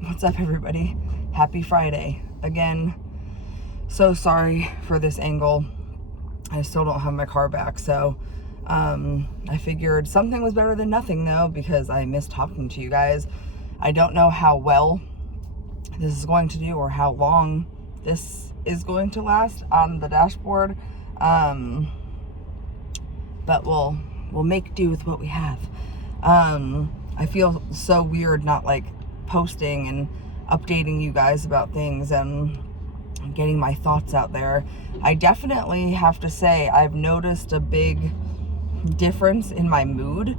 What's up, everybody? Happy Friday. Again, so sorry for this angle. I still don't have my car back, so I figured something was better than nothing, though, because I miss talking to you guys. I don't know how well this is going to do or how long this is going to last on the dashboard, but we'll make do with what we have. I feel so weird not like posting and updating you guys about things and getting my thoughts out there. I definitely have to say I've noticed a big difference in my mood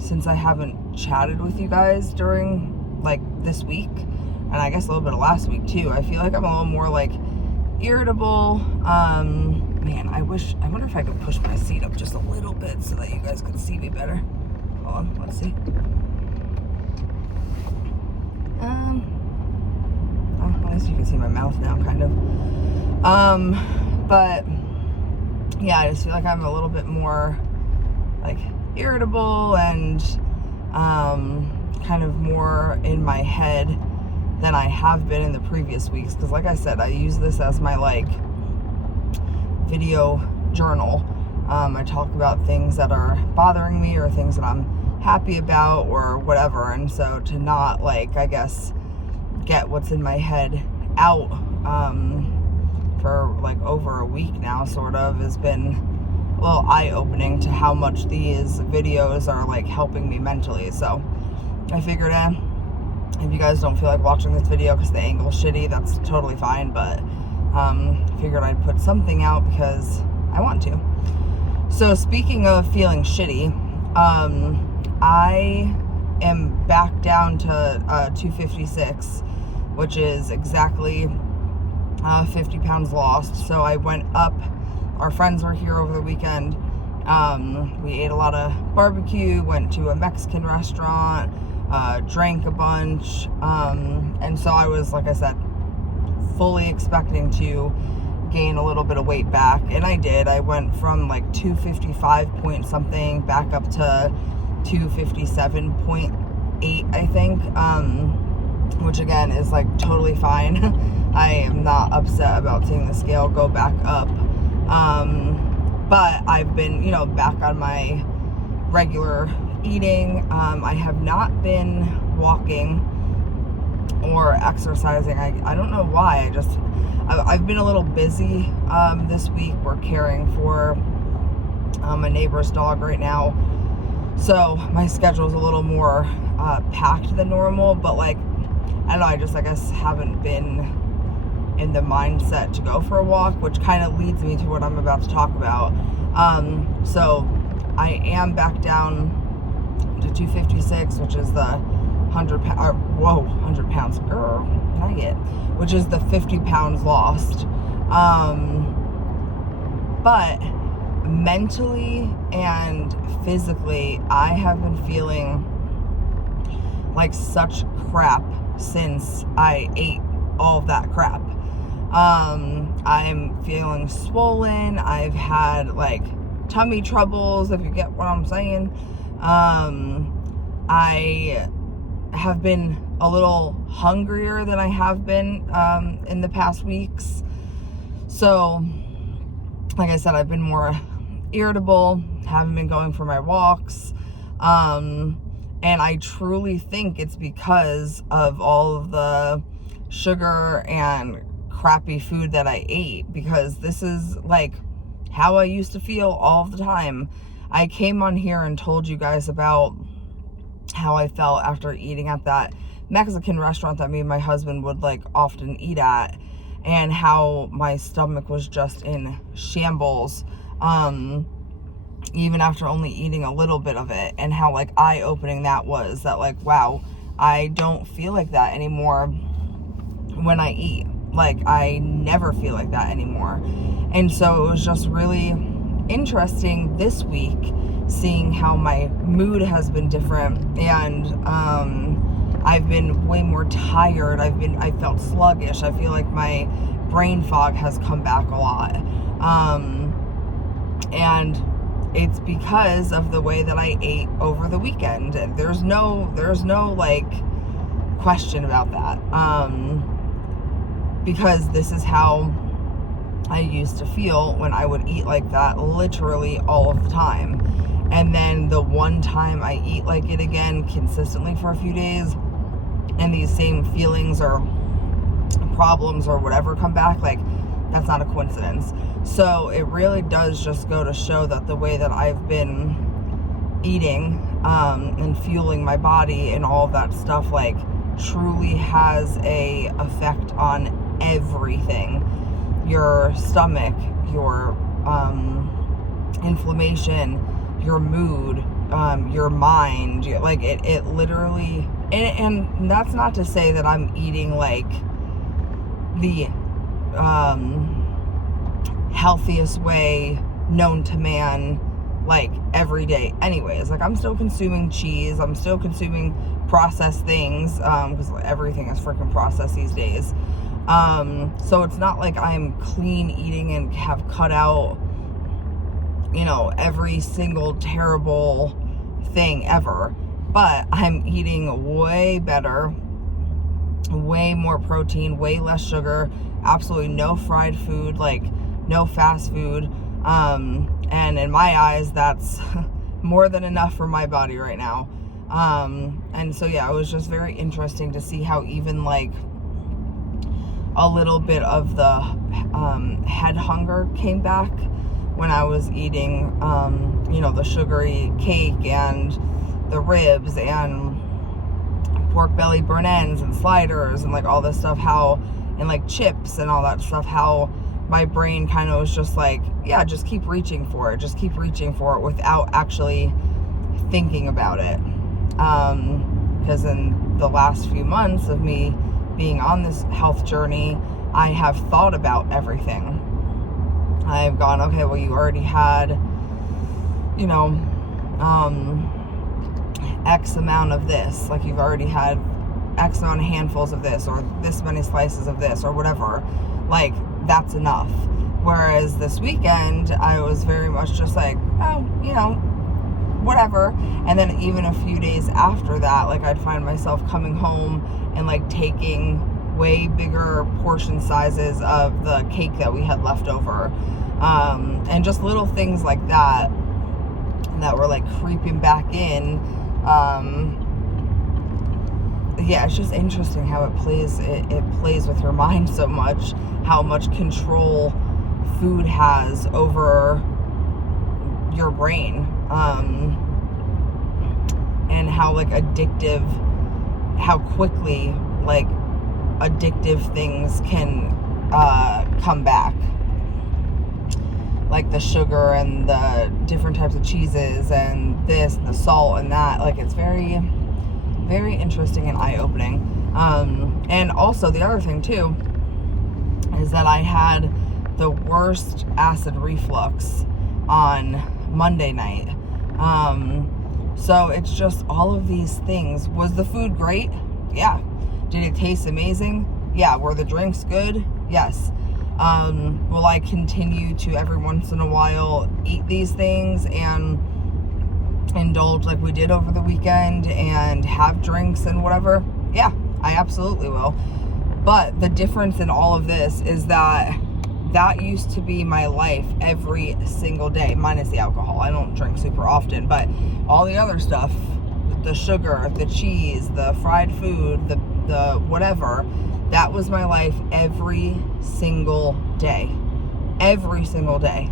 since I haven't chatted with you guys during like this week, and I guess a little bit of last week too. I feel like I'm a little more like irritable. Man, I wonder if I could push my seat up just a little bit so that you guys could see me better. Hold on, let's see. At least you can see my mouth now, kind of. But yeah, I just feel like I'm a little bit more like irritable and kind of more in my head than I have been in the previous weeks. Because like I said, I use this as my like video journal. I talk about things that are bothering me or things that I'm happy about or whatever, and so to not like, I guess, get what's in my head out for like over a week now, sort of, has been a little eye-opening to how much these videos are like helping me mentally. So I figured if you guys don't feel like watching this video because the angle's shitty, that's totally fine, but figured I'd put something out because I want to. So speaking of feeling shitty, I am back down to 256, which is exactly 50 pounds lost. So I went up. Our friends were here over the weekend. We ate a lot of barbecue, went to a Mexican restaurant, drank a bunch, and so I was, like I said, fully expecting to gain a little bit of weight back, and I did. I went from like 255 point something back up to 257.8, I think, which again is like totally fine. I am not upset about seeing the scale go back up, but I've been, back on my regular eating. I have not been walking or exercising. I don't know why. I've been a little busy this week. We're caring for a neighbor's dog right now, so my schedule's a little more packed than normal, but like, I don't know, I guess haven't been in the mindset to go for a walk, which kind of leads me to what I'm about to talk about. So I am back down to 256, which is the 100 pounds, girl, which is the 50 pounds lost. But mentally and physically, I have been feeling like such crap since I ate all of that crap. I'm feeling swollen. I've had like tummy troubles, if you get what I'm saying. I have been a little hungrier than I have been in the past weeks. So, like I said, I've been more irritable, haven't been going for my walks, and I truly think it's because of all of the sugar and crappy food that I ate, because this is like how I used to feel all the time. I came on here and told you guys about how I felt after eating at that Mexican restaurant that me and my husband would like often eat at, and how my stomach was just in shambles, even after only eating a little bit of it, and how like eye-opening that was, that like, wow, I don't feel like that anymore when I eat. Like, I never feel like that anymore. And so it was just really interesting this week seeing how my mood has been different, and I've been way more tired. I felt sluggish. I feel like my brain fog has come back a lot, and it's because of the way that I ate over the weekend. And there's no like question about that. Because this is how I used to feel when I would eat like that literally all of the time. And then the one time I eat like it again consistently for a few days, and these same feelings or problems or whatever come back, like, that's not a coincidence. So it really does just go to show that the way that I've been eating and fueling my body and all of that stuff, like, truly has a effect on everything. Your stomach, your inflammation, your mood, your mind, like it literally, and that's not to say that I'm eating like the healthiest way known to man, like every day anyways. Like, I'm still consuming cheese, I'm still consuming processed things, because everything is freaking processed these days. So it's not like I'm clean eating and have cut out, every single terrible thing ever, but I'm eating way better, way more protein, way less sugar, absolutely no fried food, like no fast food, and in my eyes that's more than enough for my body right now. And so yeah, it was just very interesting to see how even like a little bit of the head hunger came back when I was eating the sugary cake and the ribs and pork belly burn ends and sliders and like all this stuff, how, and like chips and all that stuff, how my brain kind of was just like, yeah, just keep reaching for it without actually thinking about it. Because in the last few months of me being on this health journey, I have thought about everything. I've gone, okay, well, you already had, X amount of this, like you've already had X amount of handfuls of this, or this many slices of this, or whatever, like, that's enough. Whereas this weekend, I was very much just like, oh, whatever. And then even a few days after that, like, I'd find myself coming home and like taking way bigger portion sizes of the cake that we had left over, and just little things like that were like creeping back in. Yeah, it's just interesting how it plays with your mind so much, how much control food has over your brain, and how like how quickly like addictive things can come back, like the sugar and the different types of cheeses and this and the salt and that. Like, it's very, very interesting and eye-opening. And also the other thing too is that I had the worst acid reflux on Monday night. So it's just all of these things. Was the food great? Yeah. Did it taste amazing? Yeah. Were the drinks good? Yes. Will I continue to every once in a while eat these things and indulge like we did over the weekend and have drinks and whatever? Yeah, I absolutely will. But the difference in all of this is that used to be my life every single day, minus the alcohol. I don't drink super often, but all the other stuff, the sugar, the cheese, the fried food, the whatever, that was my life every single day. Every single day.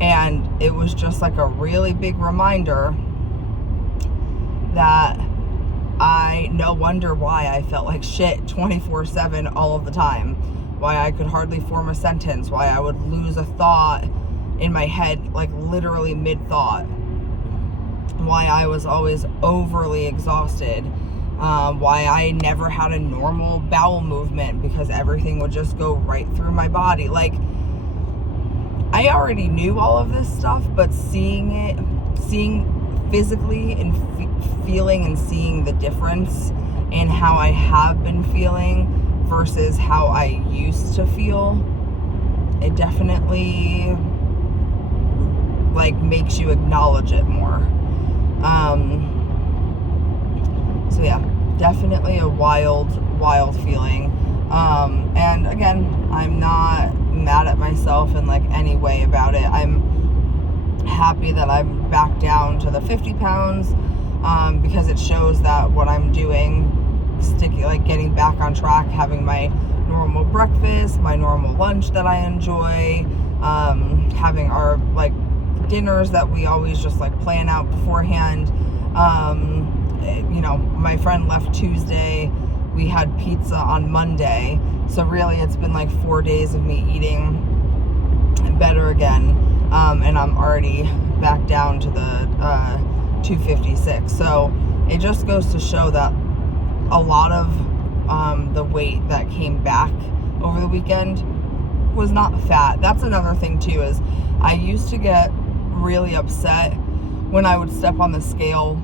And it was just like a really big reminder that no wonder why I felt like shit 24/7 all of the time. Why I could hardly form a sentence. Why I would lose a thought in my head, like literally mid-thought. Why I was always overly exhausted. Why I never had a normal bowel movement, because everything would just go right through my body. Like, I already knew all of this stuff, but seeing physically and feeling and seeing the difference in how I have been feeling versus how I used to feel, it definitely like makes you acknowledge it more. So yeah, definitely a wild feeling. And again, I'm not mad at myself in like any way about it. I'm happy that I'm back down to the 50 pounds, because it shows that what I'm doing, like getting back on track, having my normal breakfast, my normal lunch that I enjoy, having our like dinners that we always just like plan out beforehand. You know, my friend left Tuesday, we had pizza on Monday, so really it's been like 4 days of me eating better again, and I'm already back down to the 256. So it just goes to show that a lot of the weight that came back over the weekend was not fat. That's another thing too, is I used to get really upset when I would step on the scale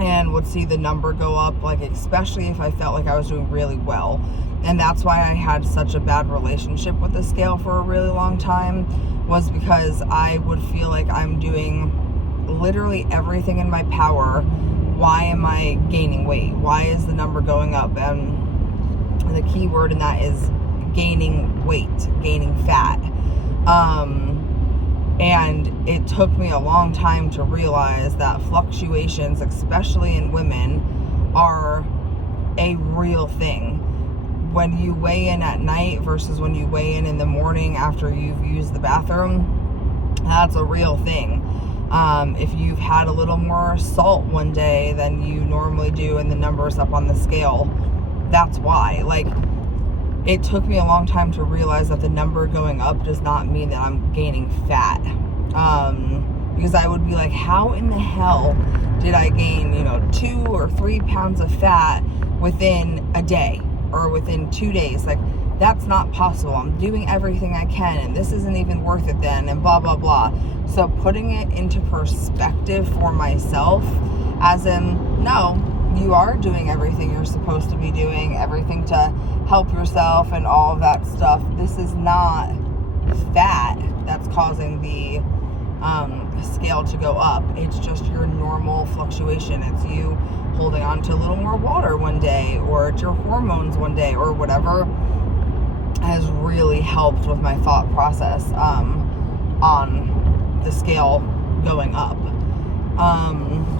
and would see the number go up, like especially if I felt like I was doing really well. And that's why I had such a bad relationship with the scale for a really long time, was because I would feel like I'm doing literally everything in my power. Why am I gaining weight? Why is the number going up? And the key word in that is gaining weight, gaining fat. And it took me a long time to realize that fluctuations, especially in women, are a real thing. When you weigh in at night versus when you weigh in the morning after you've used the bathroom, that's a real thing. If you've had a little more salt one day than you normally do and the number's up on the scale, that's why. Like, it took me a long time to realize that the number going up does not mean that I'm gaining fat. Because I would be like, how in the hell did I gain, 2 or 3 pounds of fat within a day or within 2 days? Like, that's not possible. I'm doing everything I can, and this isn't even worth it then, and blah, blah, blah. So putting it into perspective for myself, as in, no, you are doing everything you're supposed to be doing, everything to help yourself and all of that stuff. This is not fat that's causing the scale to go up. It's just your normal fluctuation. It's you holding on to a little more water one day, or it's your hormones one day, or whatever has really helped with my thought process on the scale going up.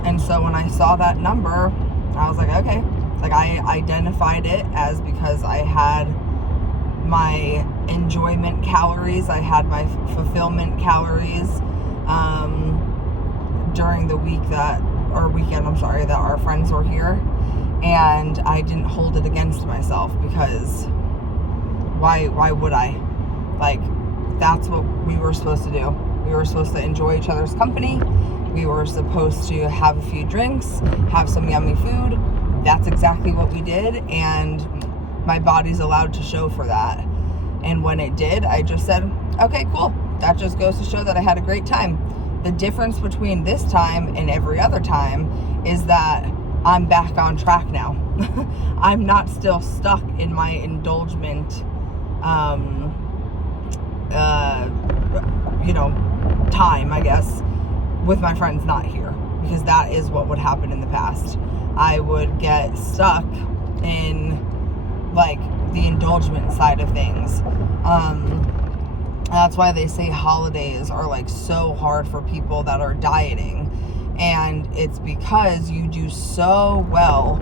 And so when I saw that number, I was like, okay. Like, I identified it as because I had my enjoyment calories, I had my fulfillment calories during the weekend, that our friends were here, and I didn't hold it against myself, because why would I? Like, that's what we were supposed to do. We were supposed to enjoy each other's company. We were supposed to have a few drinks, have some yummy food. That's exactly what we did, and my body's allowed to show for that. And when it did, I just said, okay, cool. That just goes to show that I had a great time. The difference between this time and every other time is that I'm back on track now. I'm not still stuck in my indulgent, time, I guess, with my friends not here, because that is what would happen in the past. I would get stuck in like the indulgent side of things. That's why they say holidays are like so hard for people that are dieting, and it's because you do so well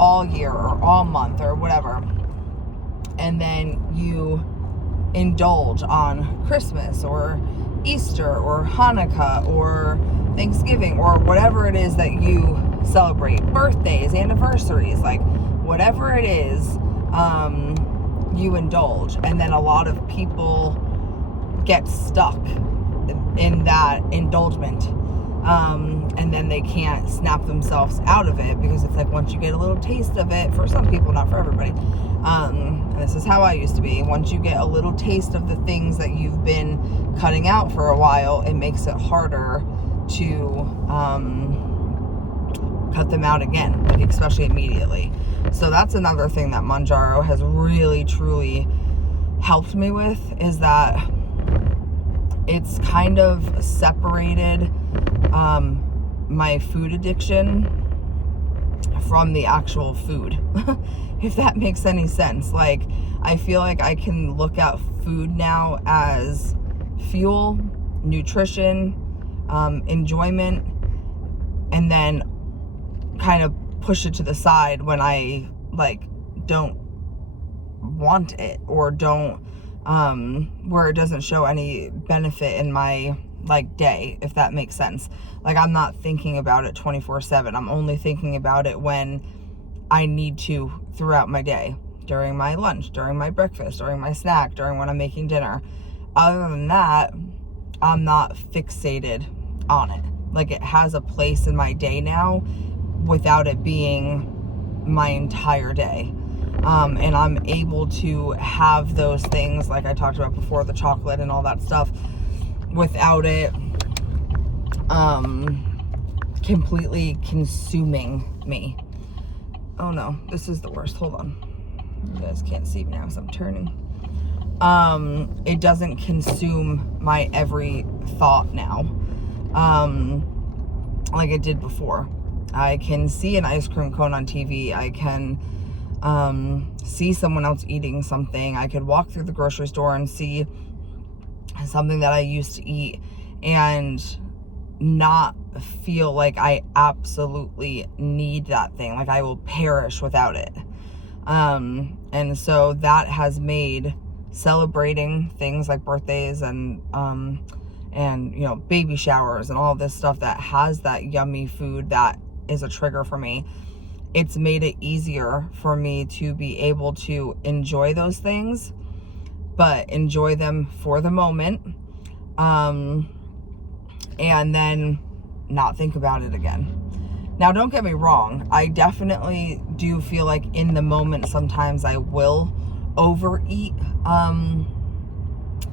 all year or all month or whatever, and then you indulge on Christmas or Easter or Hanukkah or Thanksgiving or whatever it is that you celebrate, birthdays, anniversaries, like whatever it is, you indulge. And then a lot of people get stuck in that indulgement, and then they can't snap themselves out of it, because it's like, once you get a little taste of it, for some people, not for everybody, and this is how I used to be, once you get a little taste of the things that you've been cutting out for a while, it makes it harder to cut them out again, like especially immediately. So that's another thing that Mounjaro has really truly helped me with, is that it's kind of separated my food addiction from the actual food. If that makes any sense. Like, I feel like I can look at food now as fuel, nutrition, enjoyment, and then kind of push it to the side when I like don't want it, or don't where it doesn't show any benefit in my like day, if that makes sense. Like, I'm not thinking about it 24/7. I'm only thinking about it when I need to throughout my day, during my lunch, during my breakfast, during my snack, during when I'm making dinner. Other than that, I'm not fixated on it. Like, it has a place in my day now without it being my entire day. And I'm able to have those things, like I talked about before, the chocolate and all that stuff, without it completely consuming me. Oh no, this is the worst. Hold on. You guys can't see me now because I'm turning. It doesn't consume my every thought now, like it did before. I can see an ice cream cone on TV. I can see someone else eating something. I could walk through the grocery store and see something that I used to eat and not feel like I absolutely need that thing. Like, I will perish without it. And so that has made celebrating things like birthdays and you know, baby showers and all this stuff that has that yummy food that is a trigger for me. It's made it easier for me to be able to enjoy those things, but enjoy them for the moment, and then not think about it again. Now, don't get me wrong. I definitely do feel like in the moment, sometimes I will overeat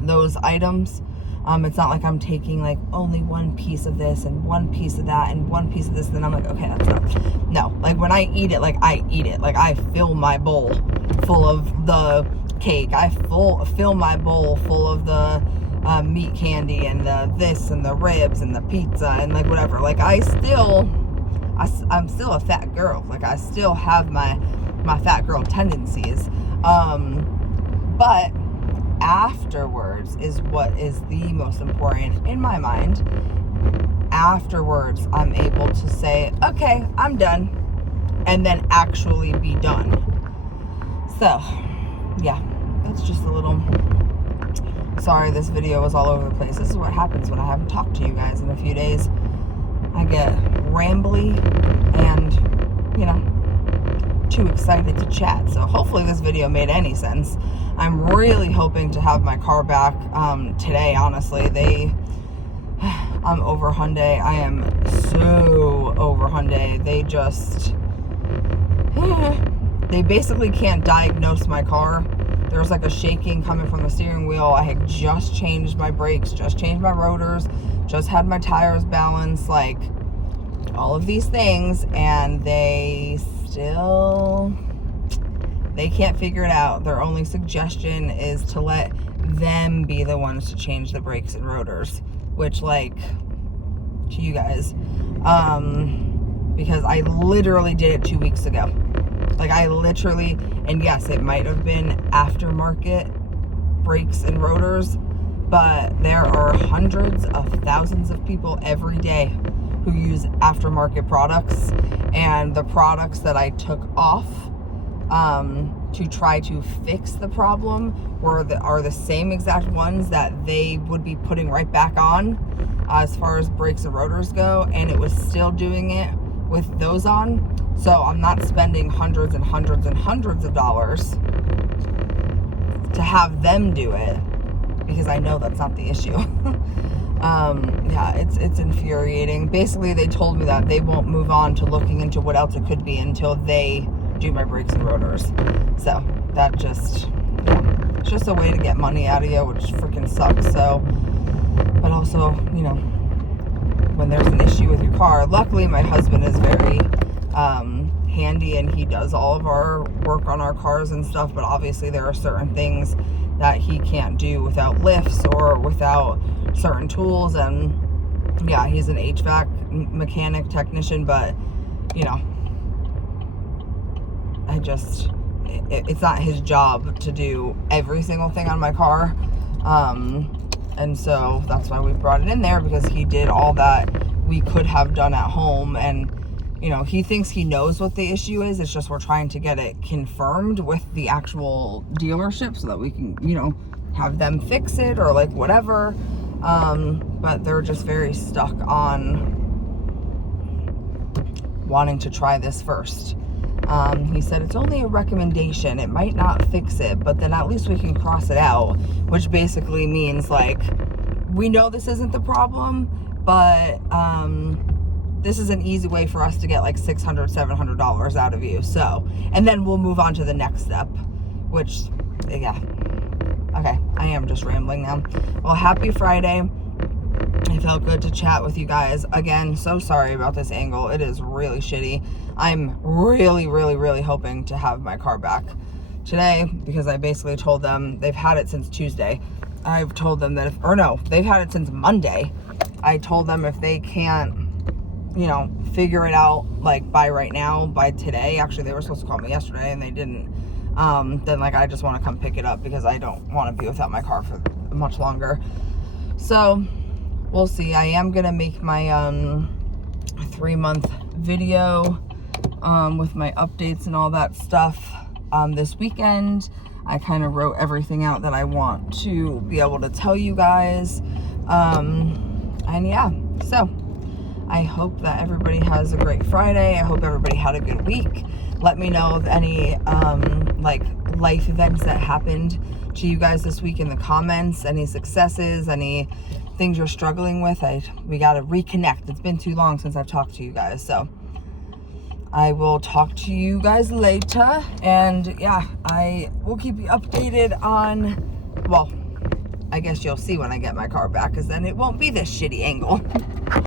those items. It's not like I'm taking like only one piece of this and one piece of that and one piece of this, and then I'm like, okay, that's enough. No, like when I eat it, like I eat it. Like, I fill my bowl full of the cake. I fill my bowl full of the meat candy and the this and the ribs and the pizza and like whatever. Like, I'm still a fat girl. Like, I still have my fat girl tendencies. But afterwards is what is the most important in my mind. Afterwards, I'm able to say, okay, I'm done, and then actually be done. So, yeah, that's just a little, sorry this video was all over the place. This is what happens when I haven't talked to you guys in a few days. I get rambly and, you know, too excited to chat. So hopefully this video made any sense. I'm really hoping to have my car back today, honestly. I'm over Hyundai. I am so over Hyundai. They just, they basically can't diagnose my car. There's like a shaking coming from the steering wheel. I had just changed my brakes, just changed my rotors, just had my tires balanced, like all of these things, and they can't figure it out. Their only suggestion is to let them be the ones to change the brakes and rotors, which, like, to you guys, because I literally did it 2 weeks ago. Like, I literally, and yes, it might have been aftermarket brakes and rotors, but there are hundreds of thousands of people every day who use aftermarket products, and the products that I took off to try to fix the problem are the same exact ones that they would be putting right back on as far as brakes and rotors go, and it was still doing it with those on. So I'm not spending hundreds and hundreds and hundreds of dollars to have them do it, because I know that's not the issue. Yeah, it's infuriating. Basically, they told me that they won't move on to looking into what else it could be until they do my brakes and rotors. So that just, it's just a way to get money out of you, which freaking sucks. So, but also, you know, when there's an issue with your car, luckily my husband is very handy, and he does all of our work on our cars and stuff, but obviously there are certain things that he can't do without lifts or without certain tools. And yeah, he's an HVAC mechanic technician, but you know, it's not his job to do every single thing on my car. And so that's why we brought it in there, because he did all that we could have done at home. And, you know, he thinks he knows what the issue is. It's just we're trying to get it confirmed with the actual dealership so that we can, you know, have them fix it or like whatever. But they're just very stuck on wanting to try this first. He said it's only a recommendation, it might not fix it, but then at least we can cross it out, which basically means like, we know this isn't the problem, but this is an easy way for us to get like $600, $700 out of you. So, and then we'll move on to the next step, which, yeah. Okay, I am just rambling now. Well, happy Friday. It felt good to chat with you guys. Again, so sorry about this angle. It is really shitty. I'm really, really, really hoping to have my car back today, because I basically told them, they've had it since Tuesday. I've told them that they've had it since Monday. I told them if they can't, you know, figure it out like by right now, by today. Actually, they were supposed to call me yesterday and they didn't. Then like, I just want to come pick it up, because I don't want to be without my car for much longer. So we'll see. I am gonna make my 3-month video with my updates and all that stuff this weekend. I kind of wrote everything out that I want to be able to tell you guys. And yeah, so I hope that everybody has a great Friday. I hope everybody had a good week. Let me know of any like life events that happened to you guys this week in the comments, any successes, any things you're struggling with. We got to reconnect. It's been too long since I've talked to you guys. So I will talk to you guys later. And yeah, I will keep you updated on, well, I guess you'll see when I get my car back, because then it won't be this shitty angle.